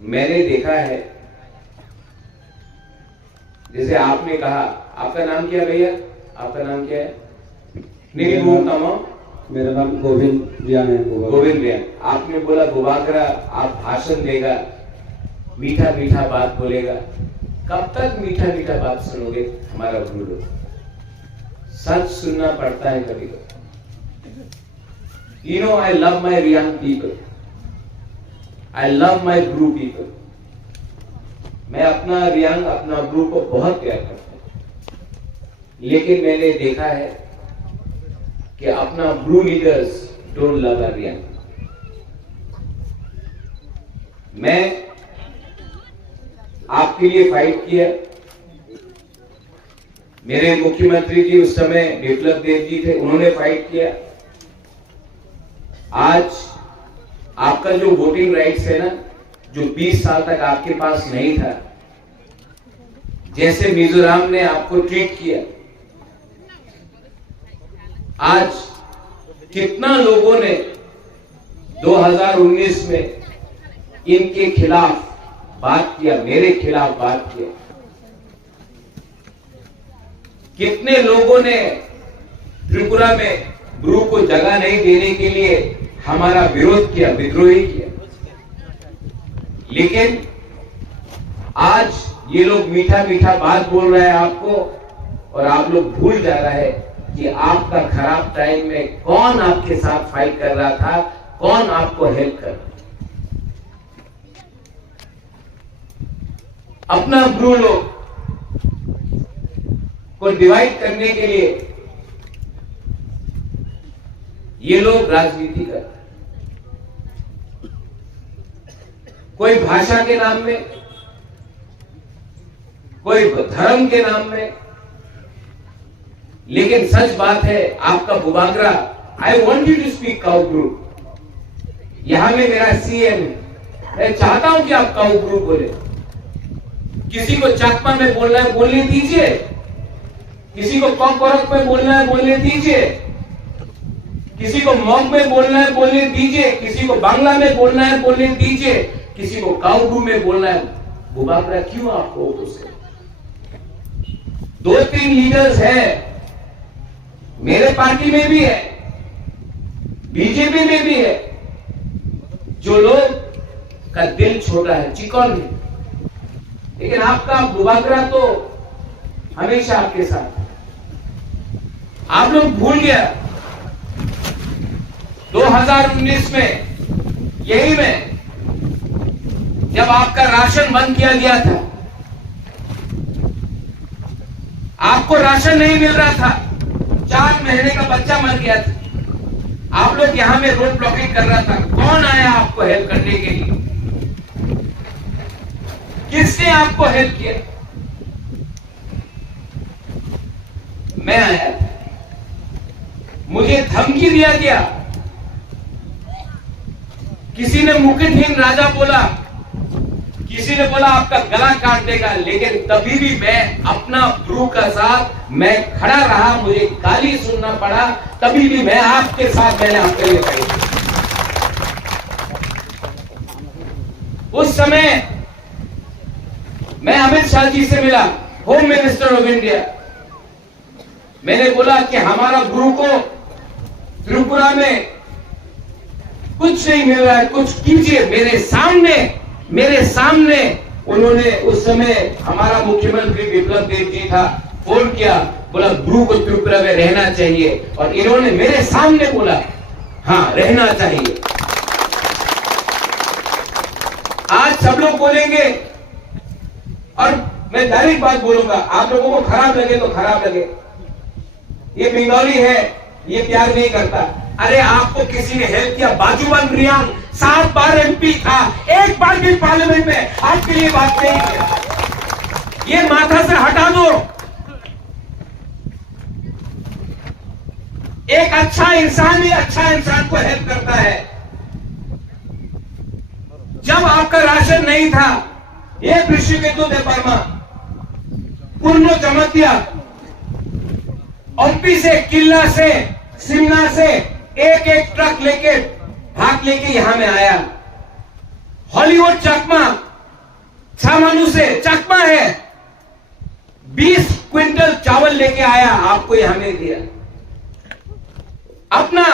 मैंने देखा है, जैसे आपने कहा, आपका नाम क्या है भैया? आपका नाम क्या है? नहीं बोलता हूं। मेरा नाम गोविंद रियान है। गोविंद रियान। आपने बोला बुबाकरा आप भाषण देगा, मीठा मीठा बात बोलेगा। कब तक मीठा मीठा बात सुनोगे हमारा गुरु लोग? सच सुनना पड़ता है कभी कभी। You know, I love my Riyan people. I love my Guru people. मैं अपना रियांग, अपना गुरु को बहुत प्यार करता हूं, लेकिन मैंने देखा है कि अपना Bru leaders don't love a Reang. मैं आपके लिए फाइट किया। मेरे मुख्यमंत्री जी उस समय बिप्लब देव जी थे, उन्होंने फाइट किया। आज आपका जो वोटिंग राइट्स है ना, जो 20 साल तक आपके पास नहीं था, जैसे मिजोरम ने आपको ट्रीट किया, आज कितना लोगों ने 2019 में इनके खिलाफ बात किया, मेरे खिलाफ बात किया। कितने लोगों ने त्रिपुरा में गुरु को जगह नहीं देने के लिए हमारा विरोध किया, विद्रोही किया। लेकिन आज ये लोग मीठा मीठा बात बोल रहे हैं आपको, और आप लोग भूल जा रहे हैं कि आपका खराब टाइम में कौन आपके साथ फाइट कर रहा था, कौन आपको हेल्प कर रहा था। अपना गुरु लोग को डिवाइड करने के लिए ये लोग राजनीति कर रहे हैं। कोई भाषा के नाम में, कोई धर्म के नाम में। लेकिन सच बात है, आपका बुबाकरा, I want you to speak काउ गुरु। यहां में मेरा सीएम है, मैं चाहता हूं कि आप काउ गुरु बोले। किसी को चाकमा में बोलना है बोलने दीजिए, किसी को कॉकरोच में बोलना है बोलने दीजिए, किसी को मॉग में बोलना है बोलने दीजिए, किसी को बांग्ला में बोलना है बोलने दीजिए, किसी को काउगू में बोलना है। बुबाकरा क्यों आपको उसे? 2-3 लीडर्स हैं, मेरे पार्टी में भी है, बीजेपी में भी है, जो लोग का दिल छोटा है, चिकन है। लेकिन आपका बुबाकरा तो हमेशा आपके साथ। आप लोग भूल गया 2019 में, यही में जब आपका राशन बंद किया गया था, आपको राशन नहीं मिल रहा था, 4 महीने का बच्चा मर गया था, आप लोग यहां में रोड ब्लॉकिंग कर रहा था। कौन आया आपको हेल्प करने के लिए? किसने आपको हेल्प किया? मैं आया, मुझे धमकी दिया गया, किसी ने मुकुटहीन राजा बोला, किसी ने बोला आपका गला काट देगा। लेकिन तभी भी मैं अपना गुरु का साथ मैं खड़ा रहा, मुझे गाली सुनना पड़ा, तभी भी मैं आपके साथ, मैंने आपके लिए खड़ी। उस समय मैं अमित शाह जी से मिला, होम मिनिस्टर ऑफ इंडिया। मैंने बोला कि हमारा गुरु को त्रिपुरा में कुछ नहीं मिल रहा है, कुछ कीजिए। मेरे सामने उन्होंने, उस समय हमारा मुख्यमंत्री बिप्लब देव जी था, फोन किया, बोला गुरु को त्रिपुरा में रहना चाहिए, और इन्होंने मेरे सामने बोला हाँ रहना चाहिए। आज सब लोग बोलेंगे, और मैं डायरेक्ट बात बोलूंगा, आप लोगों को खराब लगे तो खराब लगे, ये बंगाली है, ये प्यार नहीं करता। अरे आपको किसी ने हेल्प किया? बाजूबंद रियांग 7 बार एमपी था, एक बार भी पार्लियामेंट में आपके लिए बात नहीं किया। ये माथा से हटा दो। एक अच्छा इंसान ही अच्छा इंसान को हेल्प करता है। जब आपका राशन नहीं था, ये ऋषिकेतु देपरमा पूर्ण जमतिया ओपी से, किला से, शिमला से एक ट्रक लेके भाग लेके यहां में आया। हॉलीवुड चकमा छामानू से चकमा है, 20 क्विंटल चावल लेके आया, आपको ये हमें दिया। अपना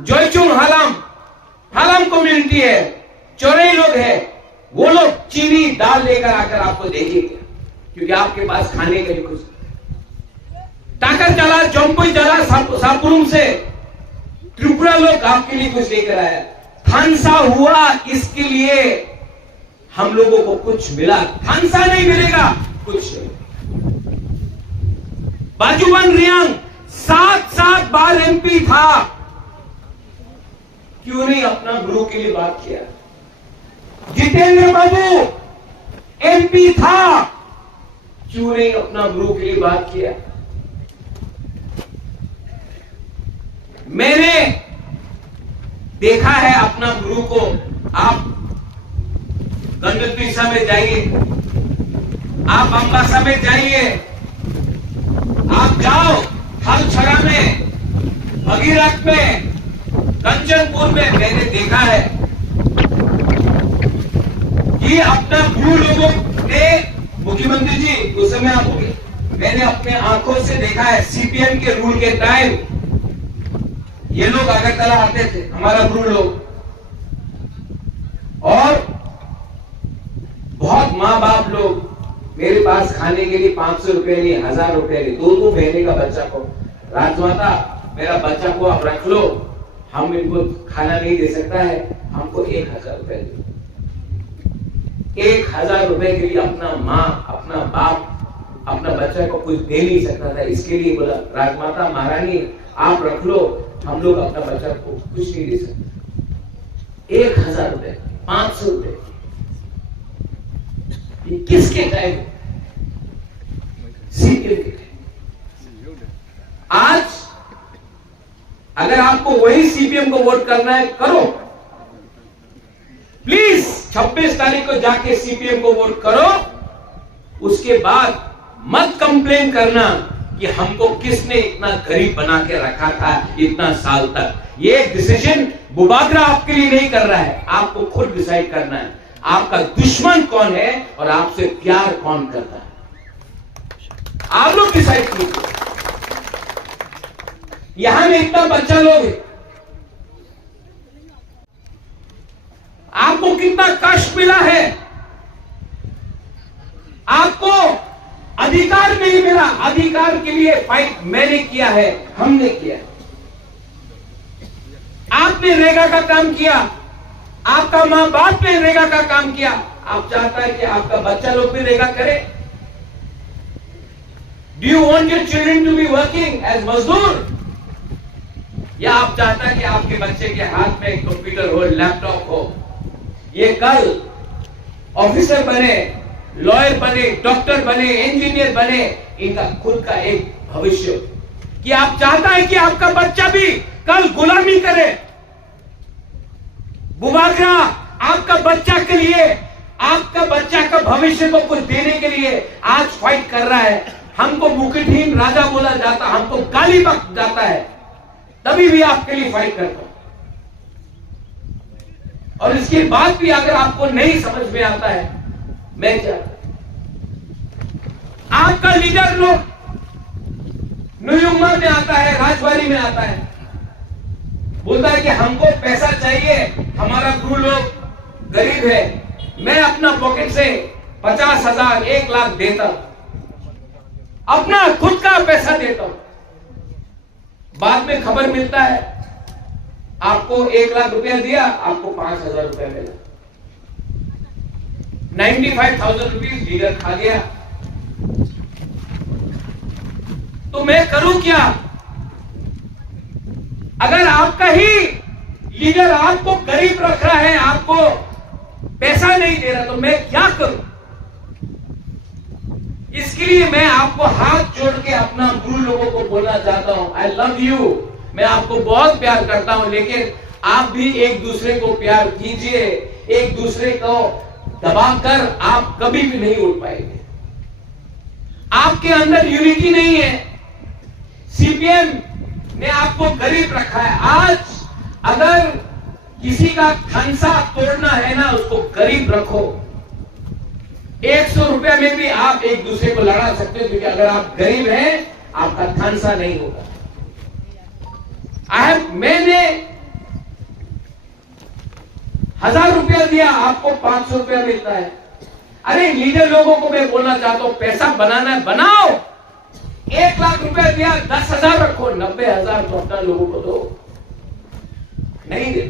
जोईचुंग हालाम कम्युनिटी है, चौराई लोग है, वो लोग चीनी दाल लेकर आकर आपको देंगे, क्योंकि आपके पास खाने के लिए कुछ। टाकर चला, जम्पुई चला, सापुरुम से त्रिपुरा लोग आपके लिए कुछ लेकर आया। थानसा हुआ, इसके लिए हम लोगों को कुछ मिला। थानसा नहीं मिलेगा कुछ। बाजूबन रियांग 7 बार एमपी था, क्यों नहीं अपना गुरु के लिए बात किया? जितेंद्र बाबू एमपी था, क्यों नहीं अपना गुरु के लिए बात किया? मैंने देखा है अपना गुरु को। आप गंडकीसा में जाइए, आप अम्बासा में जाइए, आप जाओ हलछड़ा में, भगीरथ में, कंचनपुर में। मैंने देखा है कि अपना गुरु लोगों ने, मुख्यमंत्री जी उस समय आप, मैंने अपने आंखों से देखा है, सीपीएम के रूल के टाइम ये लोग अगरतला आते थे, हमारा गुरु लोग, और बहुत माँ बाप लोग मेरे पास खाने के लिए 500 रुपए नहीं, 1000 रुपए नहीं, 2 महीने का बच्चा को, राजमाता मेरा बच्चा को आप रख लो, हम इनको खाना नहीं दे सकता है, हमको 1000 रुपए दो। 1000 रुपए के लिए अपना माँ, अपना बाप अपना बच्चा को कुछ दे नहीं सकता था, इसके लिए बोला राजमाता महारानी आप रख लो, हम लोग अपना बच्चा को कुछ नहीं दे सकते। 1000 रुपए, 500 रुपए, ये किसके टाइम? सीपीएम के टाइम। आज अगर आपको वही सीपीएम को वोट करना है, करो प्लीज। 26 तारीख को जाके सीपीएम को वोट करो, उसके बाद मत कंप्लेन करना कि हमको किसने इतना गरीब बना के रखा था इतना साल तक। ये डिसीजन बुबागरा आपके लिए नहीं कर रहा है, आपको खुद डिसाइड करना है आपका दुश्मन कौन है और आपसे प्यार कौन करता है। आप लोग डिसाइड कीजिए। यहां में इतना बच्चा लोग है, आपको कितना कष्ट मिला है, आपको अधिकार नहीं मिला। अधिकार के लिए फाइट मैंने किया है, हमने किया है। आपने रेगा का काम किया, आपका मां बाप ने रेगा का काम किया। आप चाहता है कि आपका बच्चा लोग भी रेगा करे? Do you want your children to be working as मजदूर? या आप चाहता है कि आपके बच्चे के हाथ में कंप्यूटर हो, लैपटॉप हो, ये कल ऑफिसर बने, लॉयर बने, डॉक्टर बने, इंजीनियर बने, इनका खुद का एक भविष्य? कि आप चाहता है कि आपका बच्चा भी कल गुलामी करे? बुबागरा आपका बच्चा के लिए, आपका बच्चा का भविष्य को कुछ देने के लिए आज फाइट कर रहा है। हमको मुकुटहीन राजा बोला जाता, हमको गाली बक जाता है, तभी भी आपके लिए फाइट करता हूं। और इसके बाद भी अगर आपको नहीं समझ में आता है, मैं क्या, आपका लीडर लोग न्यूयुमा में आता है, राजवाड़ी में आता है, बोलता है कि हमको पैसा चाहिए, हमारा गुरु लोग गरीब है, मैं अपना पॉकेट से 50,000 1 लाख देता, अपना खुद का पैसा देता हूं। बाद में खबर मिलता है आपको 1 लाख रुपया दिया, आपको 5,000 रुपया मिला, 95,000 रुपीज लीडर खा गया। तो मैं करूं क्या? अगर आपका ही लीडर आपको गरीब रख रहा है, आपको पैसा नहीं दे रहा, तो मैं क्या करूं? इसके लिए मैं आपको हाथ जोड़ के अपना गुरु लोगों को बोलना चाहता हूं, आई लव यू। मैं आपको बहुत प्यार करता हूं, लेकिन आप भी एक दूसरे को प्यार कीजिए। एक दूसरे को दबाकर आप कभी भी नहीं उठ पाएंगे। आपके अंदर यूनिटी नहीं है। सीपीएम ने आपको गरीब रखा है। आज अगर किसी का खंसा तोड़ना है ना, उसको गरीब रखो। 100 रुपया में भी आप एक दूसरे को लड़ा सकते हो, क्योंकि अगर आप गरीब हैं आपका थानसा नहीं होगा। मैंने 1000 रुपया दिया, आपको 500 रुपया मिलता है। अरे लीडर लोगों को मैं बोलना चाहता हूं, पैसा बनाना है बनाओ। 1 लाख रुपया दिया, 10,000 रखो, 90,000 तो अपना लोगों को दो। नहीं दे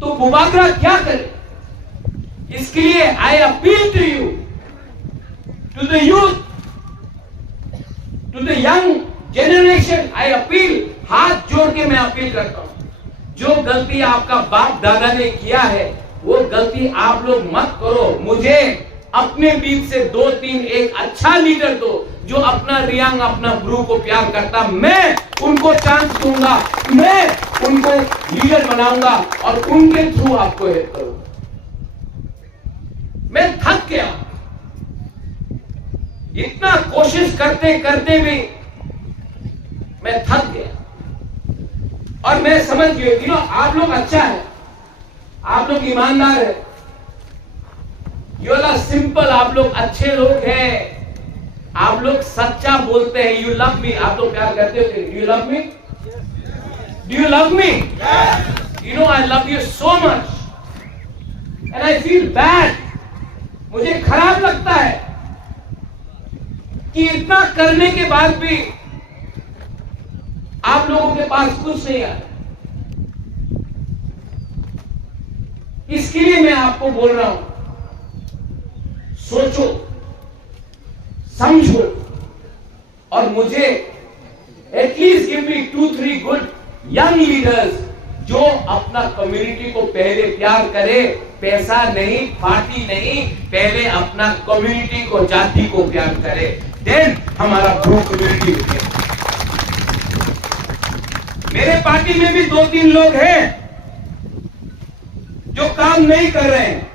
तो मुबादला क्या करे? इसके लिए I appeal to you, to the youth, to the young generation. I appeal, हाथ जोड़ के मैं अपील करता हूं, जो गलती आपका बाप दादा ने किया है वो गलती आप लोग मत करो। मुझे अपने बीच से 2-3 एक अच्छा लीडर दो, जो अपना रियांग, अपना गुरु को प्यार करता। मैं उनको चांस दूंगा, मैं उनको लीडर बनाऊंगा और उनके थ्रू आपको हेल्प करूंगा। मैं थक गया, इतना कोशिश करते करते भी मैं थक गया। और मैं समझ गया, आप लोग अच्छा है, आप लोग ईमानदार है, यू आर सिंपल, आप लोग अच्छे लोग हैं, आप लोग सच्चा बोलते हैं। यू लव मी, आप लोग प्यार करते हो? Do you love me? Do you love me? You know I love you so much and I feel bad. मुझे खराब लगता है कि इतना करने के बाद भी आप लोगों के पास कुछ नहीं आया। इसके लिए मैं आपको बोल रहा हूं, सोचो, समझो और मुझे at least give me 2-3 good young leaders जो अपना कम्युनिटी को पहले प्यार करे, पैसा नहीं, पार्टी नहीं, पहले अपना कम्युनिटी को, जाति को प्यार करे, देन हमारा ग्रो कम्युनिटी है। मेरे पार्टी में भी 2-3 लोग हैं जो काम नहीं कर रहे हैं,